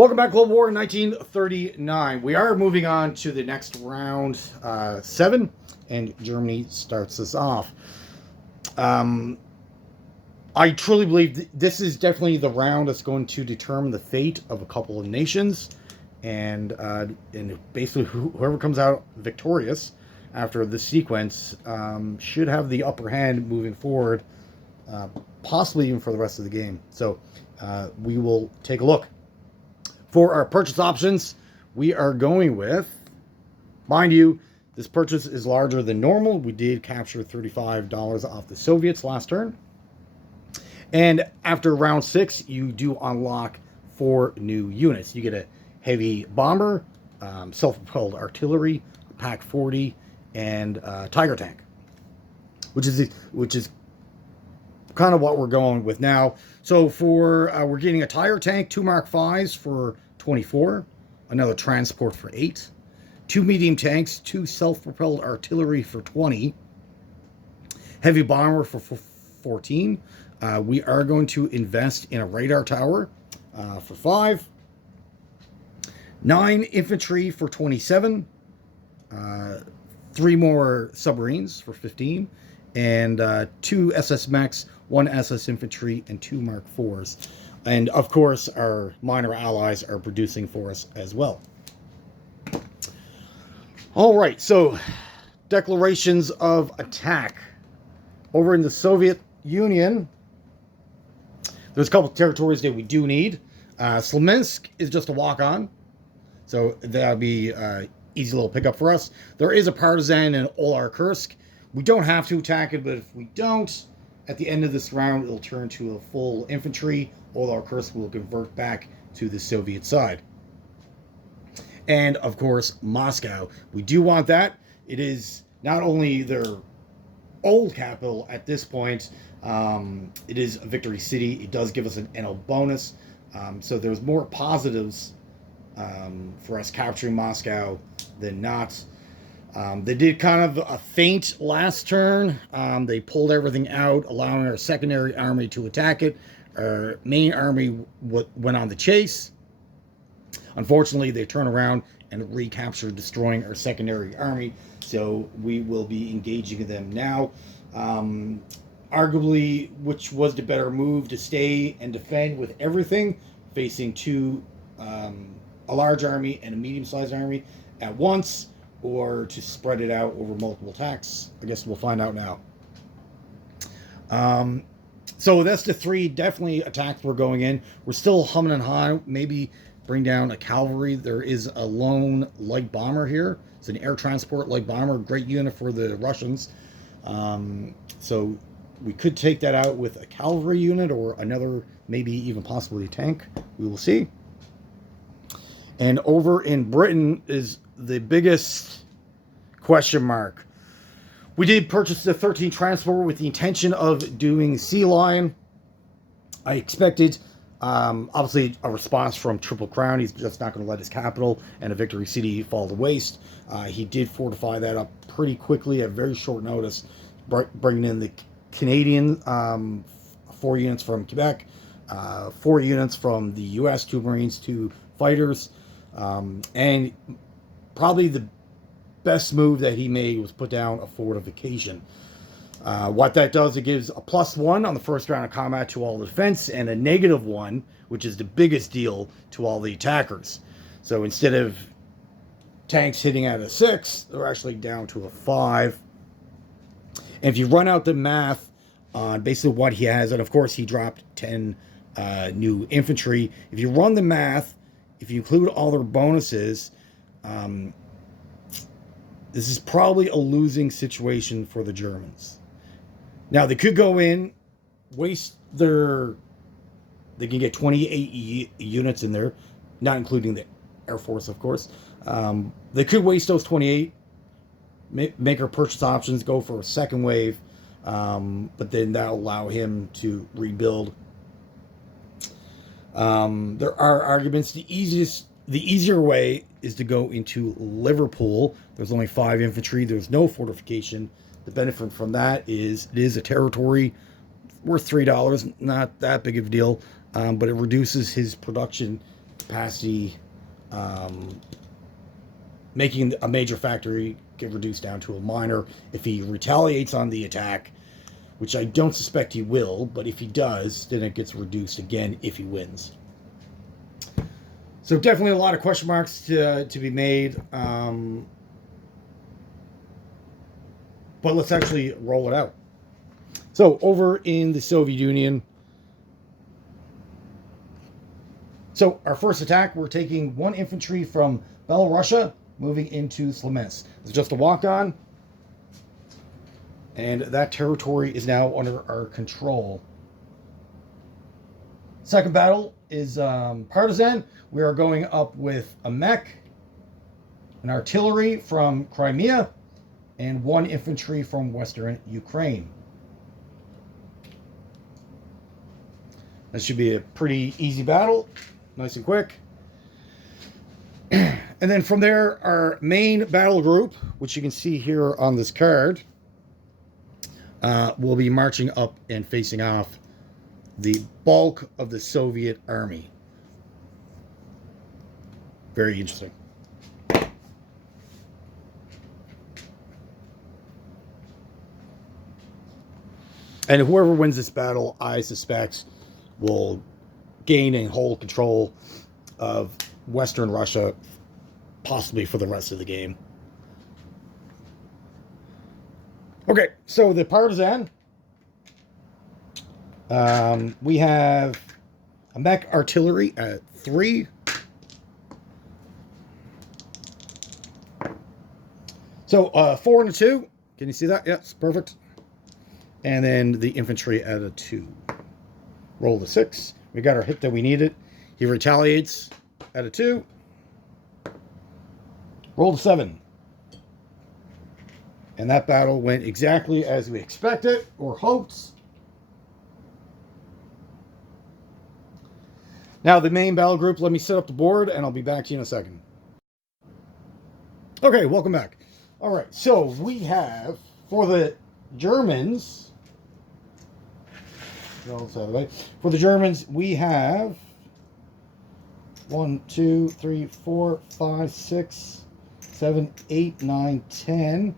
Welcome back, Global War 1939. We are moving on to the next round, 7, and Germany starts us off. I truly believe this is definitely the round that's going to determine the fate of a couple of nations, and basically whoever comes out victorious after this sequence should have the upper hand moving forward, possibly even for the rest of the game. So we will take a look. For our purchase options, we are going with, mind you, this purchase is larger than normal. We did capture $35 off the Soviets last turn. And after round 6, you do unlock 4 new units. You get a heavy bomber, self-propelled artillery, PaK-40, and Tiger tank, which is kind of what we're going with now. So for we're getting a Tiger tank, 2 Mark 5s for 24, another transport for 8, 2 medium tanks, 2 self-propelled artillery for 20, heavy bomber for 14. We are going to invest in a radar tower for 5, 9 infantry for 27, 3 more submarines for 15, and 2 SS mechs, 1 SS infantry, and 2 Mark 4s. And of course, our minor allies are producing for us as well. All right, so declarations of attack. Over in the Soviet Union, there's a couple of territories that we do need. Smolensk is just a walk-on, so that'll be easy little pickup for us. There is a partisan in Olar-Kursk. We don't have to attack it, but if we don't, at the end of this round, it'll turn to a full infantry. Olar-Kursk will convert back to the Soviet side. And, of course, Moscow. We do want that. It is not only their old capital at this point, it is a victory city. It does give us an NL bonus. So there's more positives for us capturing Moscow than not. They did kind of a feint last turn. They pulled everything out, allowing our secondary army to attack it. Our main army went on the chase. Unfortunately, they turned around and recaptured, destroying our secondary army. So we will be engaging them now. Arguably, which was the better move, to stay and defend with everything, facing a large army and a medium-sized army at once, or to spread it out over multiple attacks? I guess we'll find out now. So that's the 3 definitely attacks we're going in. We're still humming and hawing. Maybe bring down a cavalry. There is a lone light bomber here. It's an air transport light bomber. Great unit for the Russians. So we could take that out with a cavalry unit or another, maybe even possibly a tank. We will see. And over in Britain is the biggest question mark. We did purchase the 13 transport with the intention of doing Sea Lion. I expected, obviously, a response from Triple Crown. He's just not going to let his capital and a victory city fall to waste. He did fortify that up pretty quickly at very short notice, bringing in the Canadian 4 units from Quebec, 4 units from the U.S., 2 Marines, 2 fighters, and probably the best move that he made was put down a fortification. What that does, it gives a +1 on the first round of combat to all the defense, and a -1, which is the biggest deal, to all the attackers. So instead of tanks hitting at a 6, they're actually down to a 5. And if you run out the math on basically what he has, and of course he dropped 10 new infantry. If you run the math, if you include all their bonuses, this is probably a losing situation for the Germans. Now, they could go in, waste their... They can get 28 units in there, not including the Air Force, of course. They could waste those 28, make our purchase options, go for a second wave, but then that'll allow him to rebuild. There are arguments. The easier way is to go into Liverpool. There's only 5 infantry. There's no fortification. The benefit from that is it is a territory worth $3. Not that big of a deal, but it reduces his production capacity, making a major factory get reduced down to a minor. If he retaliates on the attack, which I don't suspect he will, but if he does, then it gets reduced again if he wins. So definitely a lot of question marks to be made. But let's actually roll it out. So over in the Soviet Union, so our first attack, we're taking 1 infantry from Belorussia, moving into Smolensk. It's just a walk-on, and that territory is now under our control. Second battle is Partisan. We are going up with a mech, an artillery from Crimea, and 1 infantry from Western Ukraine. That should be a pretty easy battle, nice and quick. And then from there, our main battle group, which you can see here on this card, will be marching up and facing off the bulk of the Soviet army. Very interesting. And whoever wins this battle, I suspect, will gain and hold control of Western Russia, possibly for the rest of the game. Okay, so the Partisan, we have a mech artillery at 3. So 4 and a 2. Can you see that? Yes, perfect. And then the infantry at a 2. Roll the 6. We got our hit that we needed. He retaliates at a 2. Roll the 7. And that battle went exactly as we expected or hoped. Now the main battle group, let me set up the board and I'll be back to you in a second. Okay, welcome back. All right, so we have, for the Germans, for the Germans, we have 1, 2, 3, 4, 5, 6, 7, 8, 9, 10,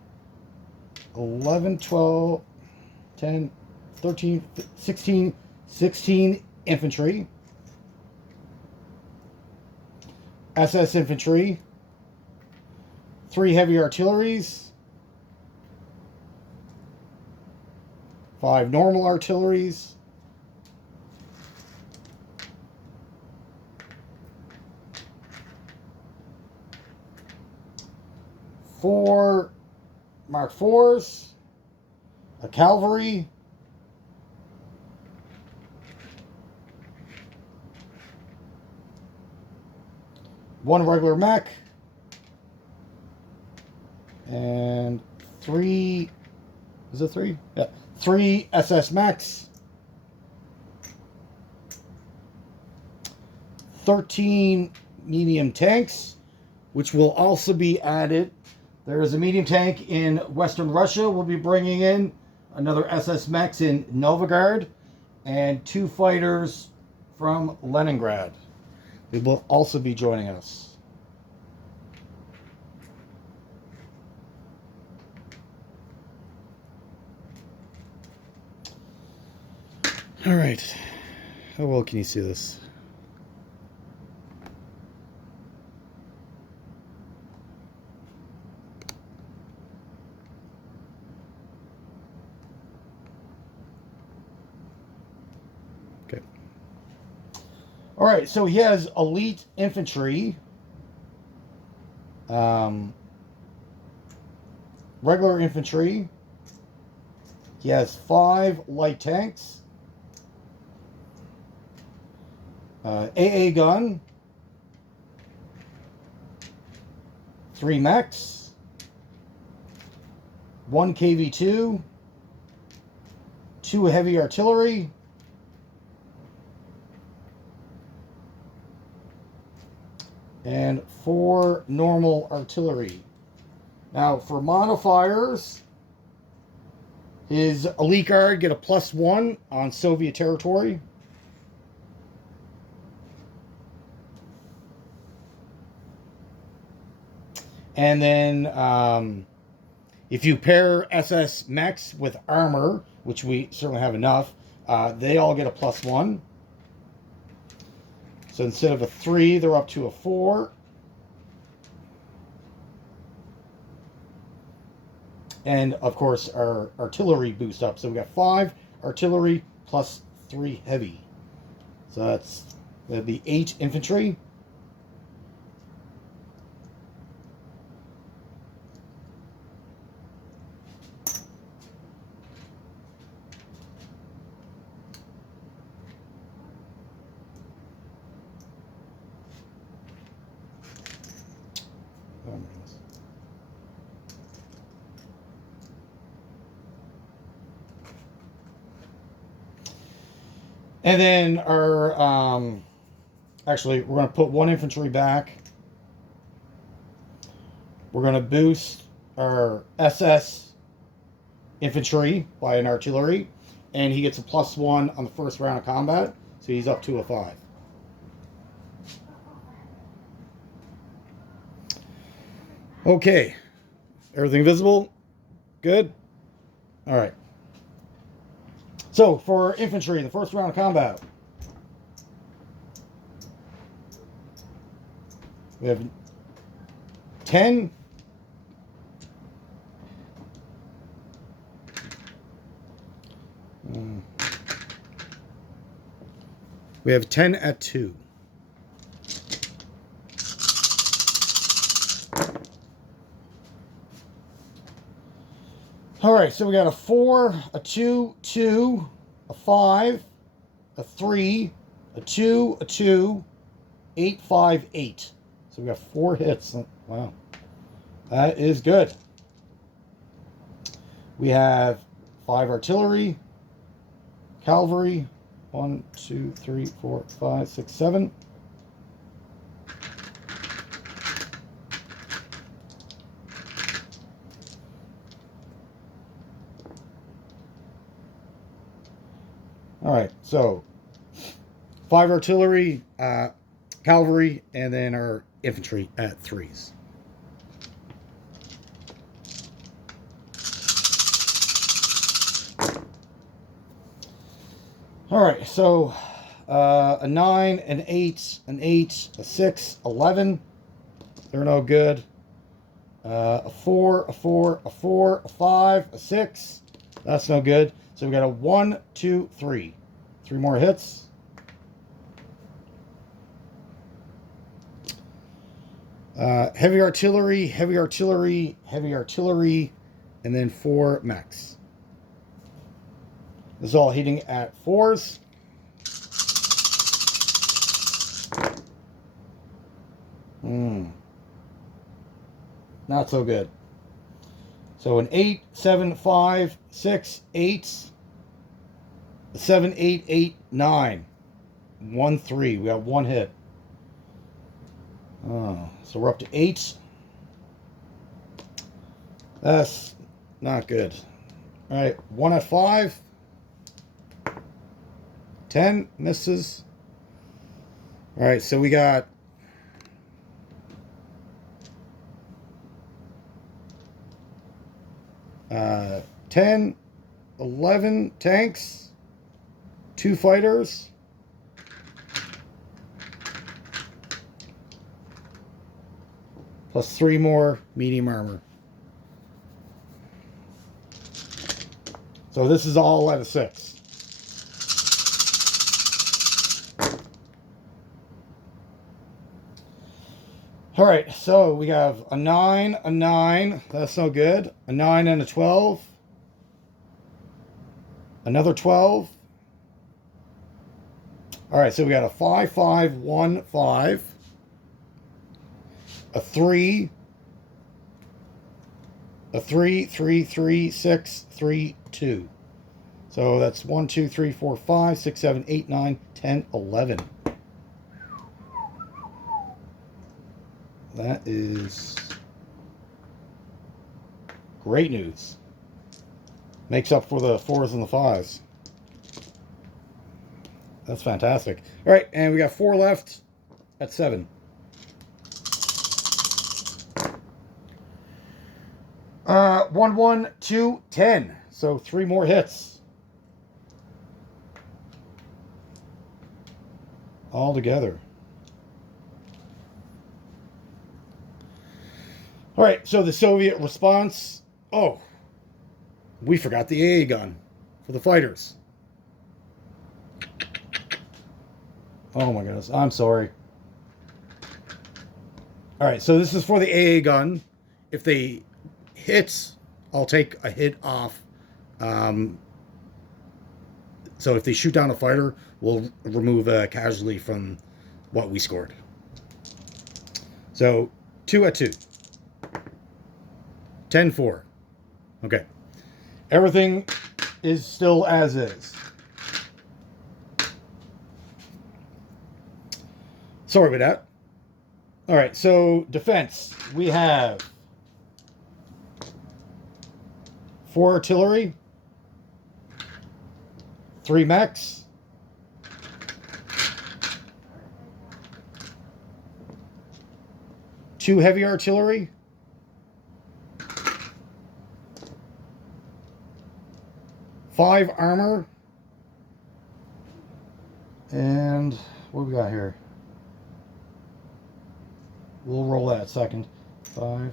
11, 12, 10, 13, 16 infantry, SS infantry, 3 heavy artilleries, 5 normal artilleries, 4 Mark IVs, a cavalry, one regular mech, and 3, is it 3? Yeah, 3 SS mechs, 13 medium tanks, which will also be added. There is a medium tank in Western Russia. We'll be bringing in another SS mechs in Novgorod and 2 fighters from Leningrad. They will also be joining us. All right. How well can you see this? All right, so he has elite infantry, regular infantry. He has 5 light tanks, AA gun, 3 mechs, 1 KV-2, 2 heavy artillery, and 4 normal artillery. Now for monofires, his elite guard get a +1 on Soviet territory. And then if you pair SS mechs with armor, which we certainly have enough, they all get a +1. So instead of a 3, they're up to a 4. And of course, our artillery boost up. So we got 5 artillery plus 3 heavy. So that'd be 8 infantry. Oh my goodness. And then our, actually, we're going to put 1 infantry back. We're going to boost our SS infantry by an artillery. And he gets a +1 on the first round of combat. So he's up to a 5. Okay. Everything visible? Good? All right. So, for infantry, the first round of combat, we have 10. We have 10 at 2. All right, so we got a 4, a 2, 2, a 5, a 3, a 2, a 2, 8, 5, 8. So we got 4 hits. Wow. That is good. We have 5 artillery, cavalry, 1, 2, 3, 4, 5, 6, 7. All right, so 5 artillery, cavalry, and then our infantry at 3s. All right, so a 9, an 8, an 8, a 6, 11. They're no good. A 4, a 4, a 4, a 5, a 6. That's no good. So we got a 1, 2, 3. 3 more hits. Heavy artillery, heavy artillery, heavy artillery, and then 4 mechs. This is all hitting at 4s. Not so good. So an 8, 7, 5, 6, 8, 7, 8, 8, 9. 1, 3. We have 1 hit. Oh, so we're up to 8. That's not good. All right, 1 at 5. 10 misses. All right, so we got 10, 11 tanks, 2 fighters, plus 3 more medium armor. So this is all at a 6. All right, so we have a 9, a 9. That's no good. A 9 and a 12. Another 12. All right, so we got a 5, 5, 1, 5. A 3. A 3, 3, 3, 6, 3, 2. So that's 1, 2, 3, 4, 5, 6, 7, 8, 9, 10, 11. That is great news. Makes up for the 4s and the 5s. That's fantastic. All right, and we got 4 left at 7. 1, 1, 2, 10. So 3 more hits. All together. All right, so the Soviet response. Oh, we forgot the AA gun for the fighters. Oh my goodness, I'm sorry. All right, so this is for the AA gun. If they hit, I'll take a hit off. So if they shoot down a fighter, we'll remove a casualty from what we scored. So 2 at 2. 10-4. Okay. Everything is still as is. Sorry about that. All right, so defense. We have 4 artillery, 3 mechs, 2 heavy artillery, 5 armor, and what we got here? We'll roll that second. 5.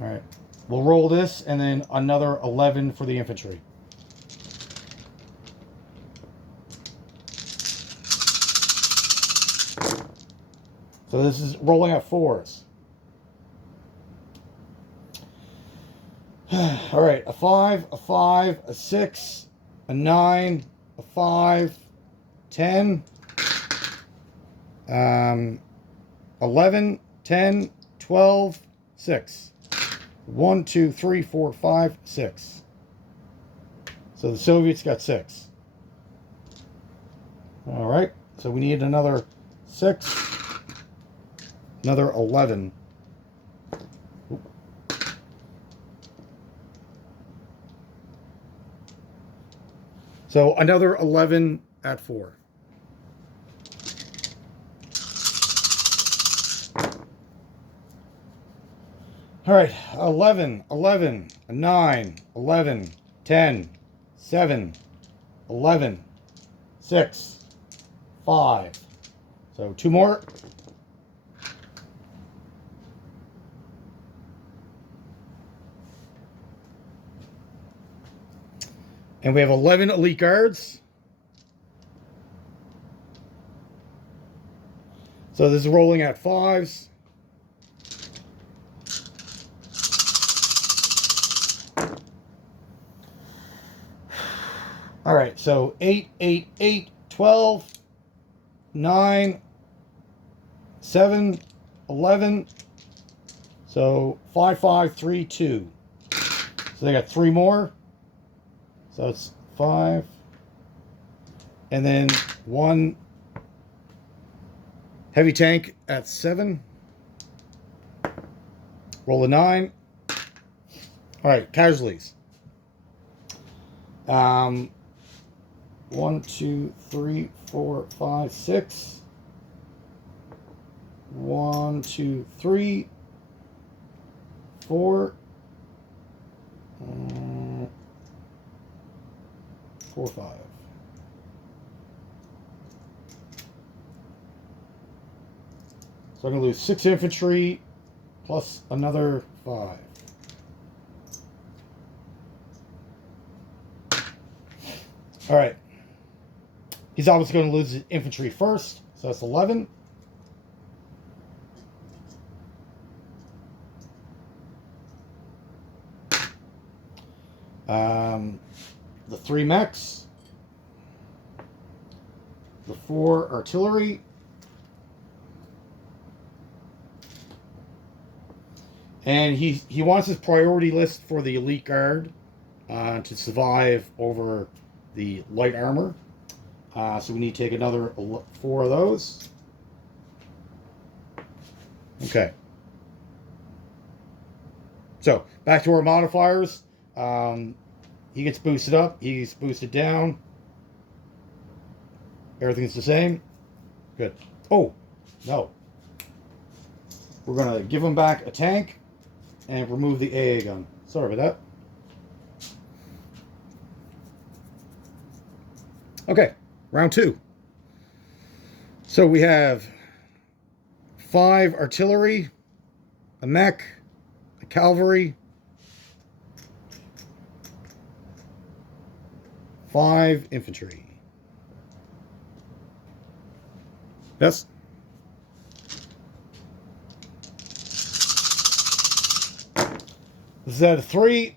All right. We'll roll this and then another 11 for the infantry. So this is rolling at 4s. All right, a 5, a 5, a 6, a 9, a 5, 10, 11, 10, 12, 6. 1, 2, 3, 4, 5, 6. So the Soviets got 6. All right, so we need another 6, another 11. So another 11 at 4. All right, 11, 11, 9, 11, 10, 7, 11, 6, 5. So 2 more. And we have 11 elite guards. So this is rolling at 5s. All right, so 8, 8, 8, 12, 9, 7, 11. So 5, 5, 3, 2. So they got 3 more. So it's 5. And then 1 heavy tank at 7. Roll a 9. All right, casualties. 1, 2, 3, 4, 5, 6. 1, 2, 3, 4. 4, 5. So I'm going to lose 6 infantry plus another 5. All right. He's obviously going to lose his infantry first, so that's 11. The 3 mechs, the 4 artillery, and he wants his priority list for the elite guard to survive over the light armor. So we need to take another 4 of those. Okay. So back to our modifiers. He gets boosted up. He's boosted down. Everything's the same. Good. Oh, no. We're going to give them back a tank and remove the AA gun. Sorry about that. Okay, round 2. So we have 5 artillery, a mech, a cavalry, 5 infantry. Yes? This is out of 3.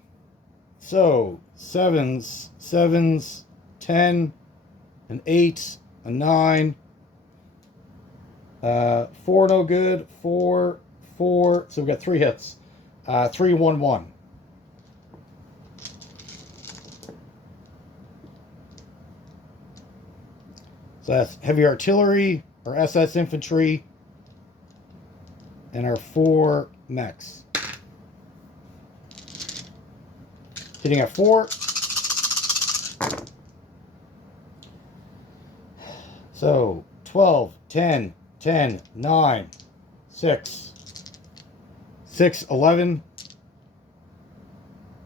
So 7s, 10, an 8, a 9. 4 no good. 4, 4. So we got 3 hits. 3, 1, 1. So that's heavy artillery, our SS infantry, and our 4 mechs. Hitting at 4. So 12, 10, 10, 9, 6, 6, 11,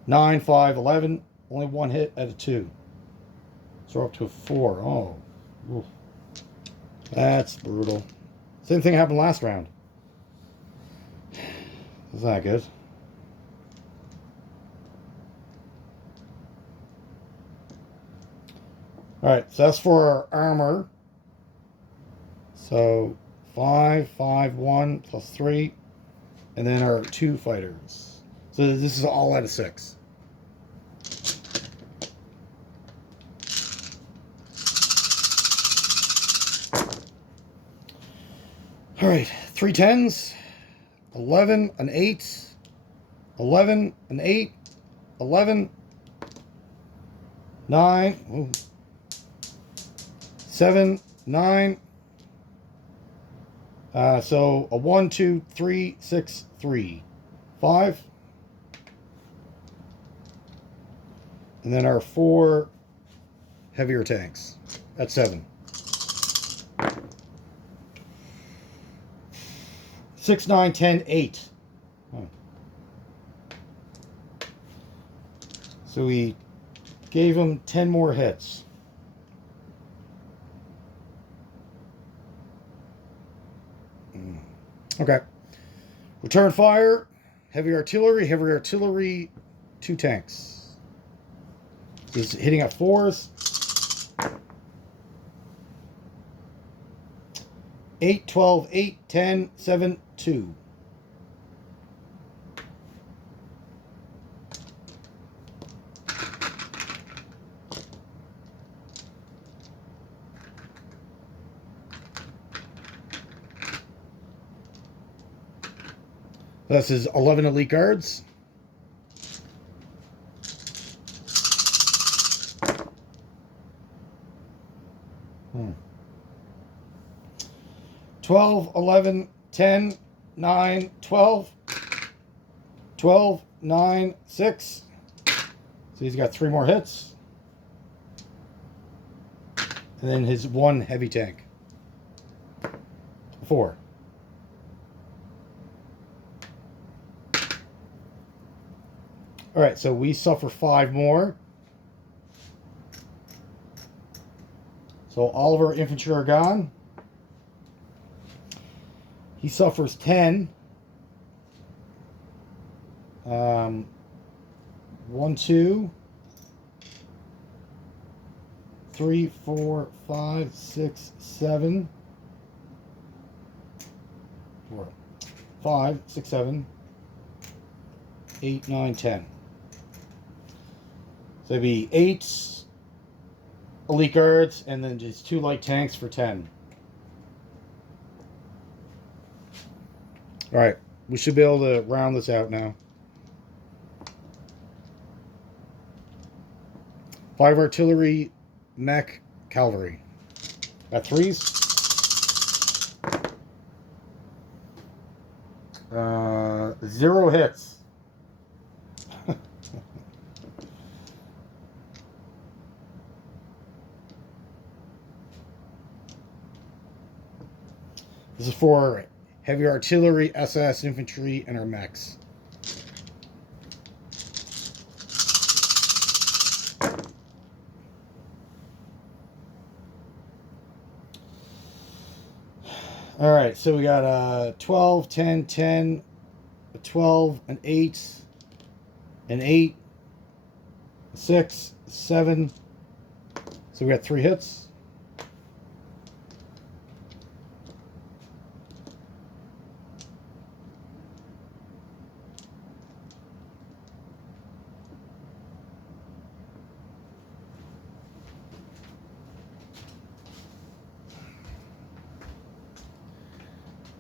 9, 5, 11. Only 1 hit at a 2. So we're up to a 4. Oh. Oof. That's brutal. Same thing happened last round. That's not good. Alright, so that's for our armor. So 5, 5, 1, plus 3. And then our 2 fighters. So this is all out of 6. Alright, 3 10s, 11, an 8, 11, an 8, 11, 9, ooh, 7, 9. So a 1, 2, 3, 6, 3, 5. And then our 4 heavier tanks at 7. 6, 9, 10, 8. Oh. So we gave them 10 more hits. Okay. Return fire. Heavy artillery, 2 tanks. He's hitting at 4s. 8, 12, 8, 10, 7, 2. This is 11 elite guards. Hmm. 12, 11, 10, 9, 12. 12, 9, 6. So he's got 3 more hits. And then his 1 heavy tank. 4. Alright, so we suffer 5 more. So all of our infantry are gone. He suffers 10. 1, 2, 3, 4, 5, 6, 7. 4, 5, 6, 7, 8, 9, 10. So it'd be 8 elite guards and then just 2 light tanks for 10. Alright, we should be able to round this out now. 5 artillery, mech, cavalry. Got 3s. 0 hits. This is for heavy artillery, SS, infantry, and our mechs. All right, so we got a 12, 10, 10, a 12, an 8, an 8, a 6, a 7. So we got 3 hits.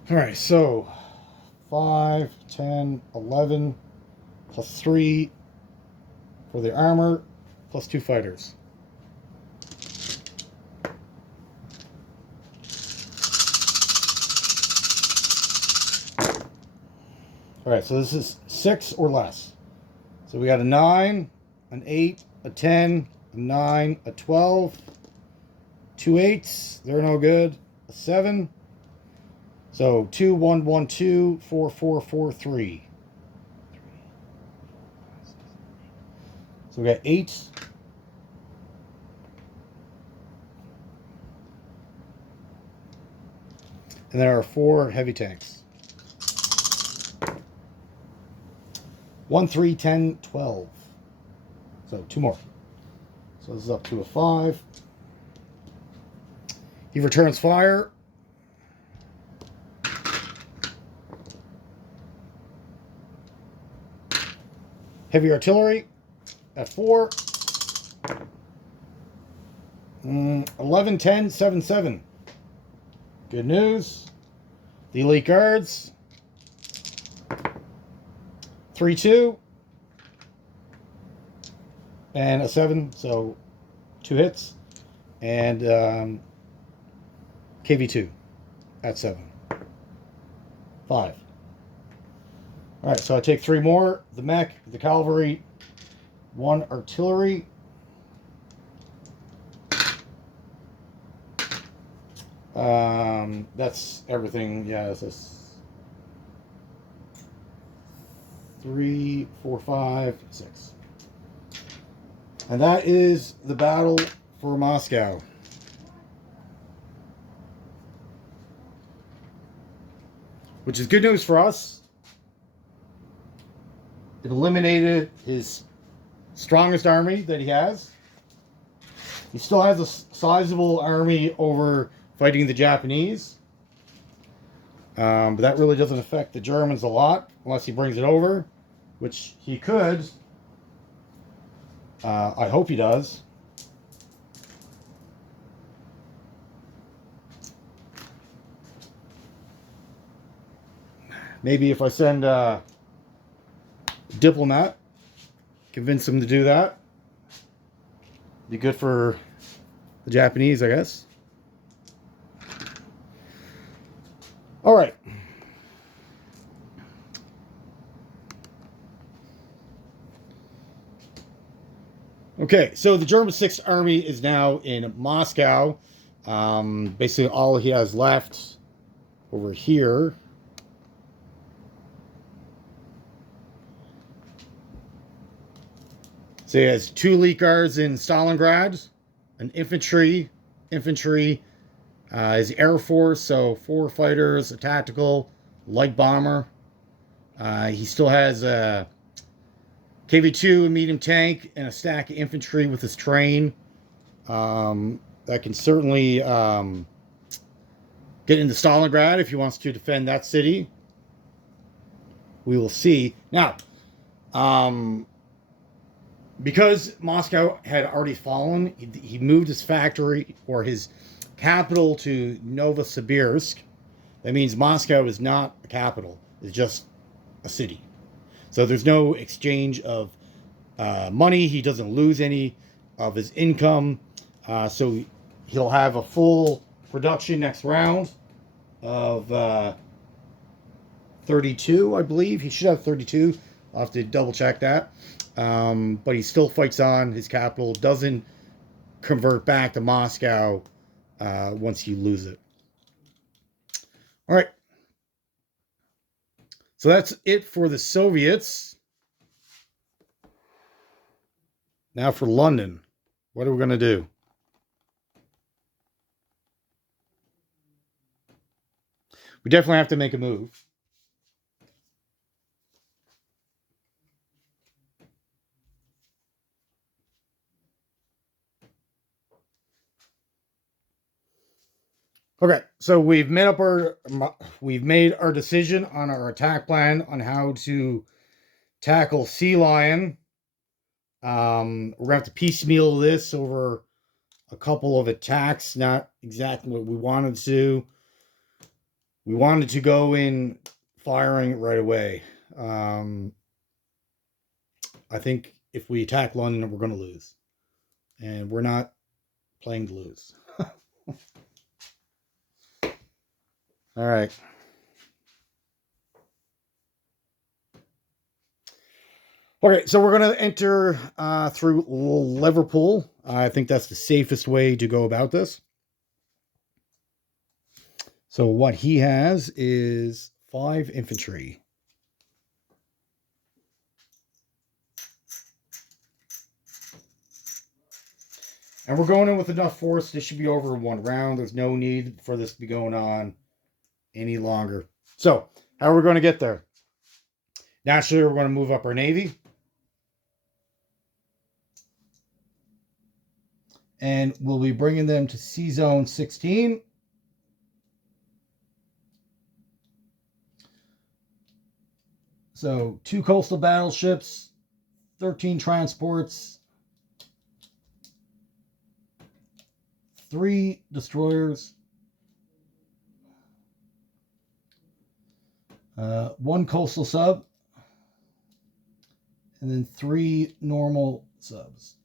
All right, so 5, 10, 11, plus 3 for the armor, plus 2 fighters. All right, so this is 6 or less. So we got a 9, an 8, a 10, a 9, a 12, 2 8s, they're no good, a 7. So 2, 1, 1, 2, 4, 4, 4, 3. So we got 8. And there are 4 heavy tanks. 1, 3, 10, 12. So 2 more. So this is up to a 5. He returns fire. Heavy artillery at 4. 11, 10, 7, 7. Good news. The elite guards. 3, 2. And a 7, so 2 hits. And KV2 at 7. 5. All right, so I take 3 more. The mech, the cavalry, 1 artillery. That's everything. Yeah, this is 3, 4, 5, 6. And that is the battle for Moscow. Which is good news for us. It eliminated his strongest army that he has. He still has a sizable army over fighting the Japanese. But that really doesn't affect the Germans a lot unless he brings it over, which he could. I hope he does. Maybe if I send a diplomat, convince him to do that. Be good for the Japanese, I guess. All right. Okay, so the German 6th Army is now in Moscow. Basically, all he has left over here so he has 2 elite guards in Stalingrad, an infantry, his air force, so 4 fighters, a tactical, light bomber. He still has a KV2, a medium tank, and a stack of infantry with his train. That can certainly get into Stalingrad if he wants to defend that city. We will see. Now, because Moscow had already fallen, he moved his factory or his capital to Novosibirsk. That means Moscow is not a capital. It's just a city. So there's no exchange of money. He doesn't lose any of his income. So he'll have a full production next round of 32, I believe. He should have 32. I'll have to double check that. But he still fights on. His capital doesn't convert back to Moscow once you lose it. All right. So that's it for the Soviets. Now for London. What are we going to do? We definitely have to make a move. Okay, so we've made our decision on our attack plan on how to tackle Sea Lion. We're gonna have to piecemeal this over a couple of attacks, not exactly what we wanted to do. We wanted to go in firing right away. I think if we attack London, we're going to lose. And we're not playing to lose. All right. Okay, so we're going to enter through Liverpool. I think that's the safest way to go about this. So what he has is 5 infantry. And we're going in with enough force. This should be over in 1 round. There's no need for this to be going on any longer. So, how are we going to get there? Naturally, we're going to move up our navy. And we'll be bringing them to Sea Zone 16. So, 2 coastal battleships, 13 transports, 3 destroyers, 1 coastal sub, and then 3 normal subs.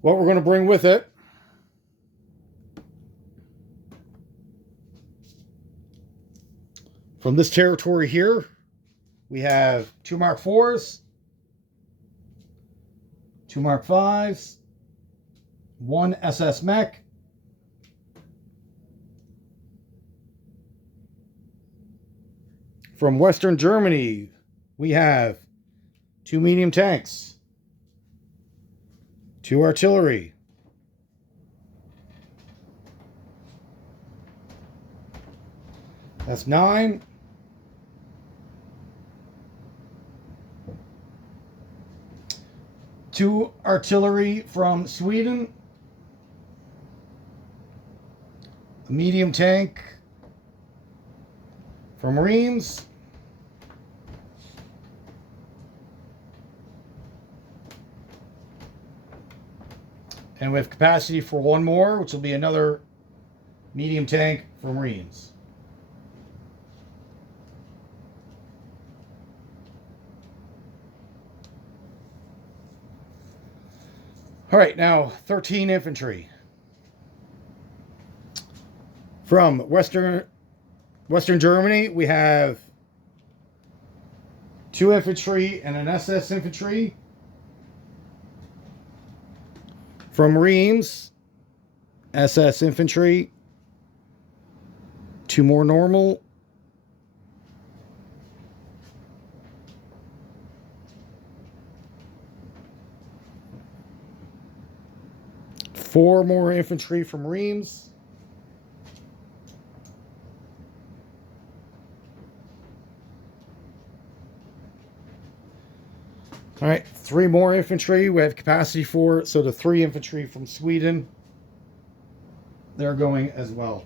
What we're going to bring with it from this territory here, we have 2 Mark 4s, 2 Mark 5s, 1 SS mech, from Western Germany, we have 2 medium tanks, 2 artillery, that's 9. Two artillery from Sweden, a medium tank from Reims, and we have capacity for 1 more, which will be another medium tank from Reims. All right, now 13 infantry. From Western Germany, we have 2 infantry and an SS infantry. From Reims, SS infantry, 2 more normal. Four more infantry from Reims. All right, 3 more infantry we have capacity for. So the 3 infantry from Sweden, they're going as well.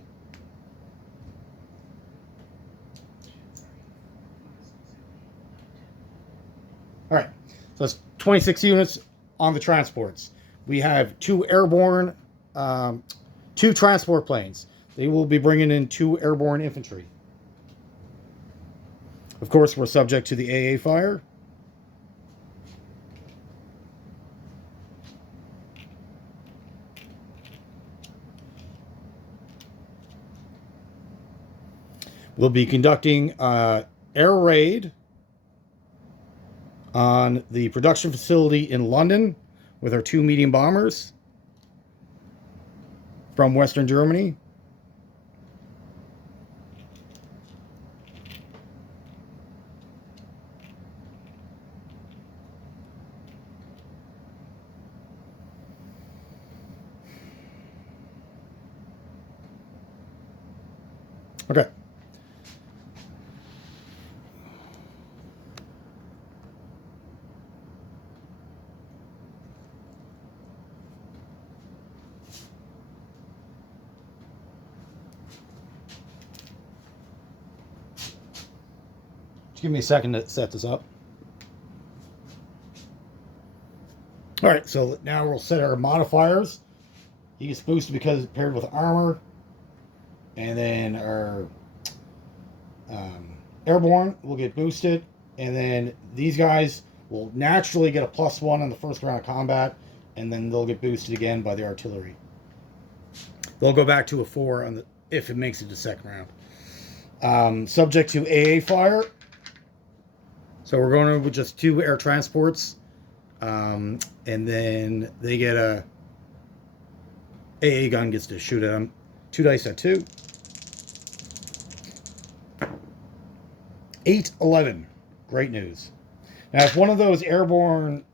All right, so that's 26 units on the transports. We have 2 airborne, 2 transport planes. They will be bringing in 2 airborne infantry. Of course, we're subject to the AA fire. We'll be conducting air raid on the production facility in London with our 2 medium bombers from Western Germany. Okay. Just give me a second to set this up. All right, so now we'll set our modifiers. He gets boosted because it's paired with armor. And then our airborne will get boosted. And then these guys will naturally get a +1 on the first round of combat. And then they'll get boosted again by the artillery. They'll go back to a 4 on the, if it makes it to second round. Subject to AA fire. So we're going with just 2 air transports. And then they get a AA gun gets to shoot at them. 2 dice at 2. 8-11. Great news. Now, if one of those airborne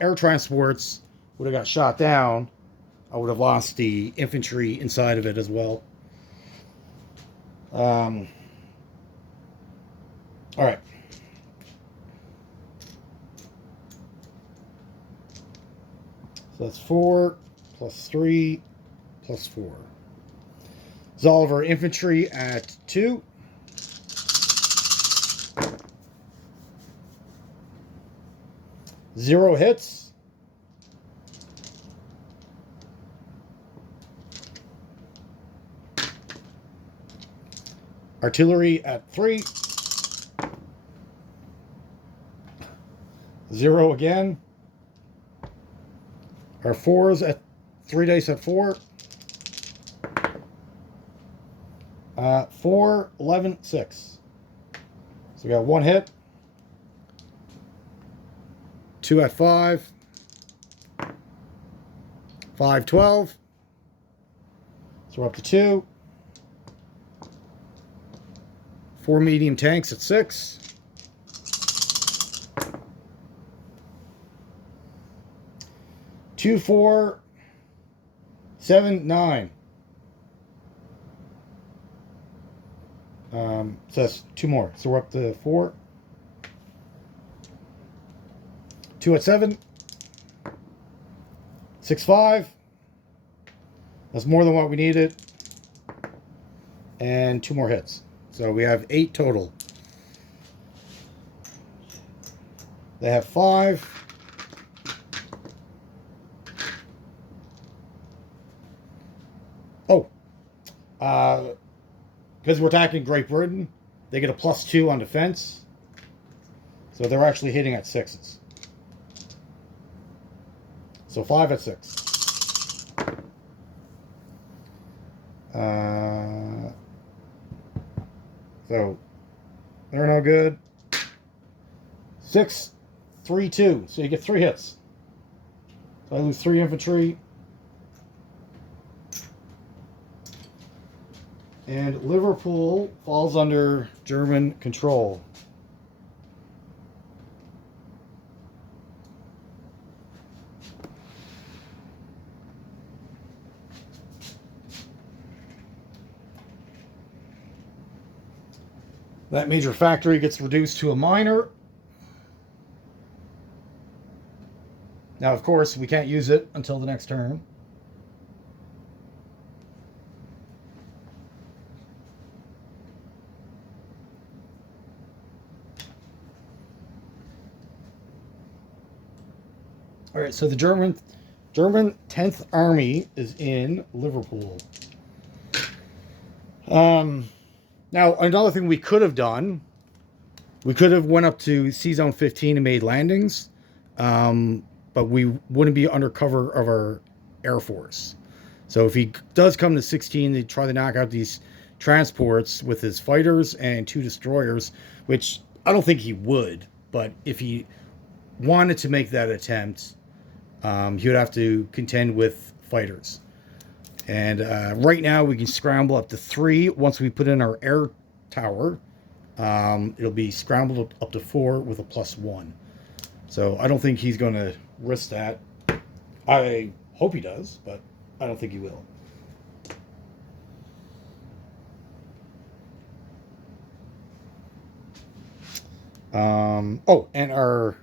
air transports would have got shot down, I would have lost the infantry inside of it as well. All right. So that's 4 plus 3 plus 4. It's all of our infantry at 2. Zero hits. Artillery at 3. 0 again. Our 4s at 3 dice at 4. 4, 11, 6. So we got 1 hit. 2 at 5. 5, 12. So we're up to 2. 4 medium tanks at 6. 2, 4, 7, 9. So that's 2 more. So we're up to 4. 2 at 7. 6, 5. That's more than what we needed. And 2 more hits. So we have 8 total. They have 5. Oh. Because we're attacking Great Britain, they get a +2 on defense. So they're actually hitting at 6s. So 5 at 6. So they're no good. 6, 3, 2. So you get 3 hits. So I lose 3 infantry. And Liverpool falls under German control. That major factory gets reduced to a minor. Now, of course, we can't use it until the next turn. All right, so the German 10th Army is in Liverpool. Now, another thing we could have done, we could have went up to C-Zone 15 and made landings, but we wouldn't be under cover of our Air Force. So if he does come to 16, they try to knock out these transports with his fighters and 2 destroyers, which I don't think he would, but if he wanted to make that attempt, he would have to contend with fighters. And right now we can scramble up to 3. Once we put in our air tower, it'll be scrambled up to 4 with a +1. So I don't think he's going to risk that. I hope he does, but I don't think he will. Oh, and our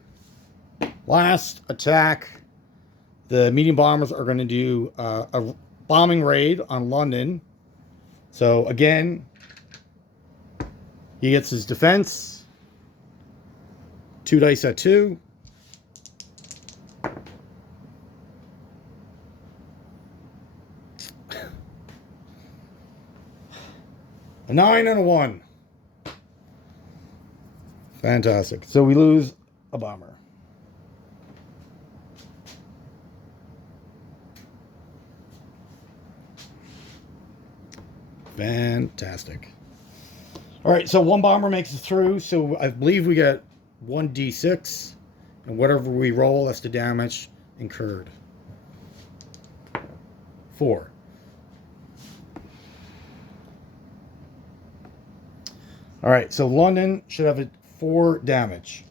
last attack, the medium bombers are going to do a bombing raid on London. So again, he gets his defense. 2 dice at 2. A 9 and a 1. Fantastic. So we lose a bomber. Fantastic. All right, so one bomber makes it through. So I believe we get 1d6, and whatever we roll, that's the damage incurred. 4. All right, so London should have 4 damage.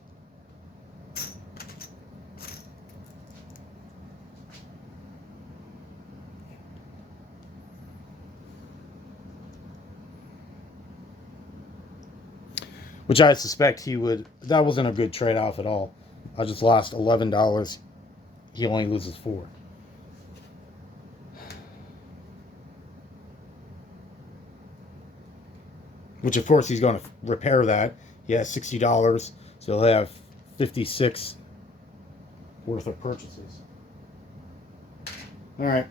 Which I suspect he would. That wasn't a good trade-off at all. I just lost $11. He only loses 4. Which, of course, he's going to repair that. He has $60, so he'll have 56 worth of purchases. All right.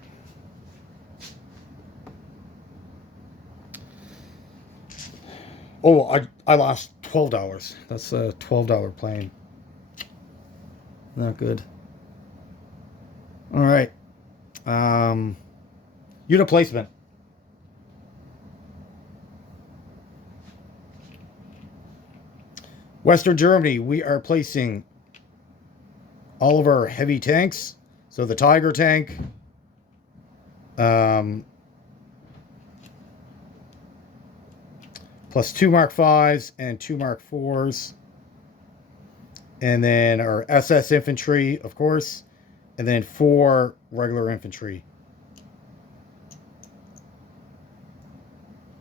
Oh, I lost $12. That's a $12 plane. Not good. All right. Unit placement. Western Germany, we are placing all of our heavy tanks. So the Tiger tank, plus 2 Mark 5s and 2 Mark 4s. And then our SS infantry, of course. And then 4 regular infantry.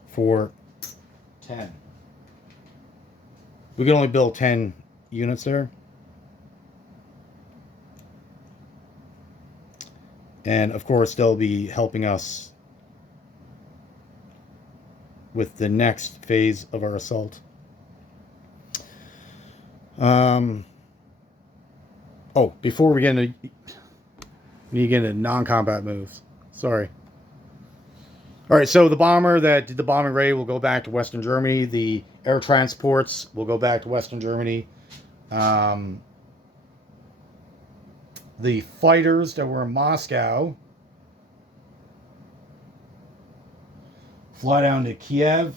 For 10. We can only build 10 units there. And of course, they'll be helping us with the next phase of our assault. Oh, before we get into non-combat moves. Sorry. All right, so the bomber that did the bombing raid will go back to Western Germany. The air transports will go back to Western Germany. The fighters that were in Moscow fly down to Kiev.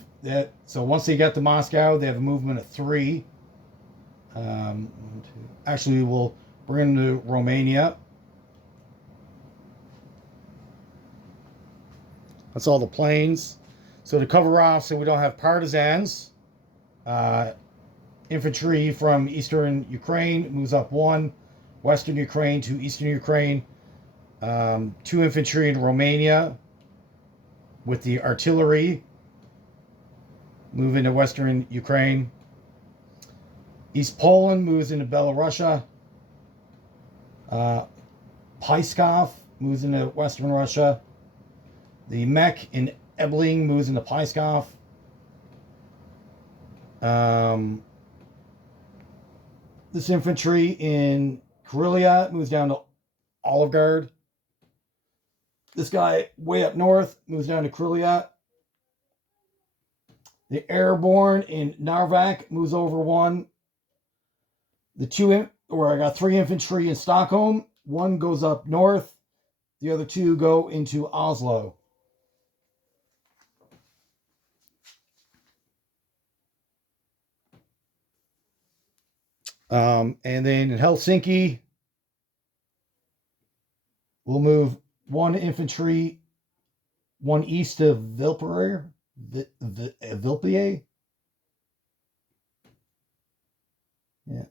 So once they get to Moscow, they have a movement of 3. Actually, we'll bring them to Romania. That's all the planes. So to cover off, so we don't have partisans, infantry from eastern Ukraine moves up 1, western Ukraine to eastern Ukraine, 2 infantry in Romania with the artillery move into western Ukraine. East Poland moves into Belarusia. Pskov moves into western Russia. The mech in Ebling moves into Pskov. This infantry in Karelia moves down to Olive Guard. This guy way up north moves down to Karelia. The airborne in Narvak moves over 1. I got 3 infantry in Stockholm. 1 goes up north. The other 2 go into Oslo. And then in Helsinki, we'll move 1 infantry, 1 east of Vilpere. Vilpie. Yeah.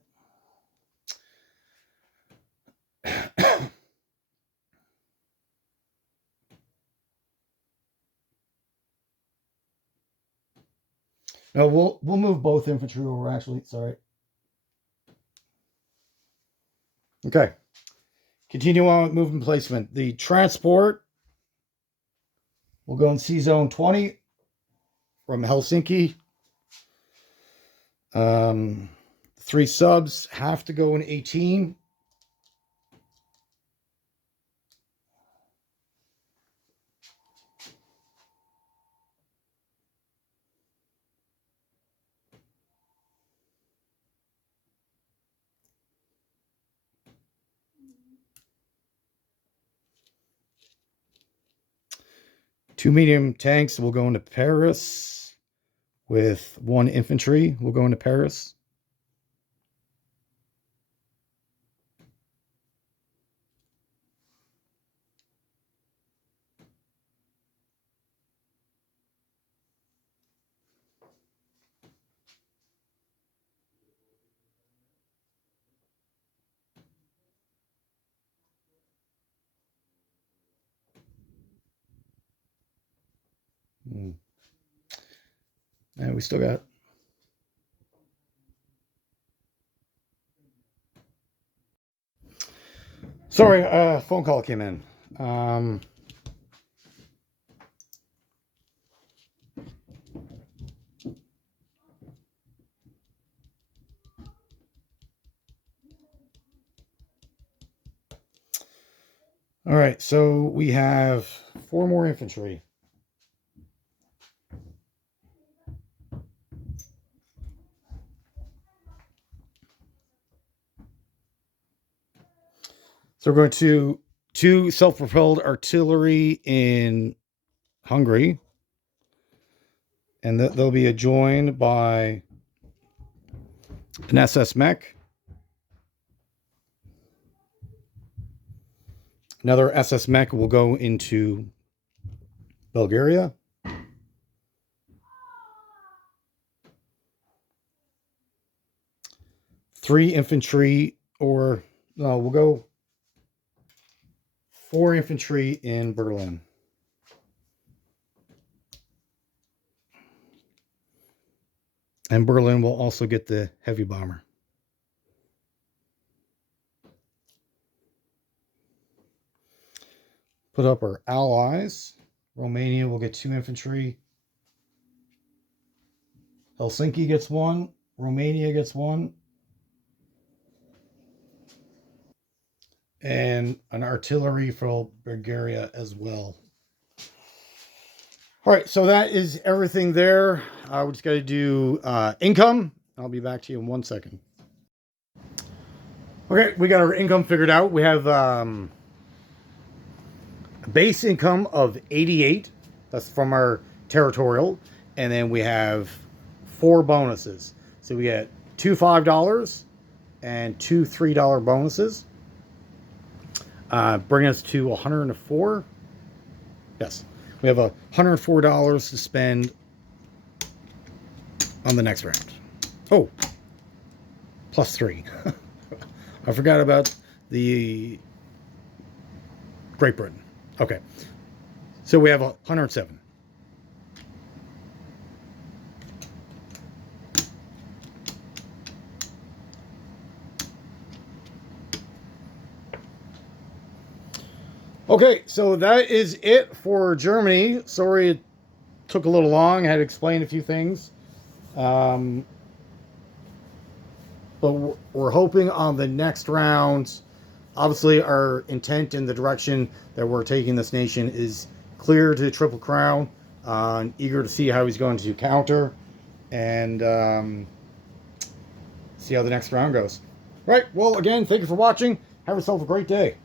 No, we'll move both infantry over. Actually, sorry. Okay. Continue on with movement placement. The transport will go in C Zone 20 from Helsinki. 3 subs have to go in 18. Two medium tanks will go into Paris, with 1 infantry will go into Paris. And we still got. Sorry, phone call came in. All right, so we have 4 more infantry. So we're going to 2 self-propelled artillery in Hungary. And they'll be adjoined by an SS mech. Another SS mech will go into Bulgaria. Three infantry, or no, we'll go 4 infantry in Berlin. And Berlin will also get the heavy bomber. Put up our allies. Romania will get 2 infantry. Helsinki gets 1. Romania gets 1. And an artillery for Bulgaria as well. All right, so that is everything there. We just got to do income. I'll be back to you in 1 second. Okay, we got our income figured out. We have a base income of 88. That's from our territorial. And then we have 4 bonuses. So we get 2 $5 and 2 $3 bonuses. Bring us to 104. Yes. We have $104 to spend on the next round. Oh, plus 3. I forgot about the Great Britain. Okay. So we have 107. Okay, so that is it for Germany. Sorry it took a little long. I had to explain a few things. But we're hoping on the next round. Obviously, our intent in the direction that we're taking this nation is clear to Triple Crown. Eager to see how he's going to counter and see how the next round goes. Right. Well, again, thank you for watching. Have yourself a great day.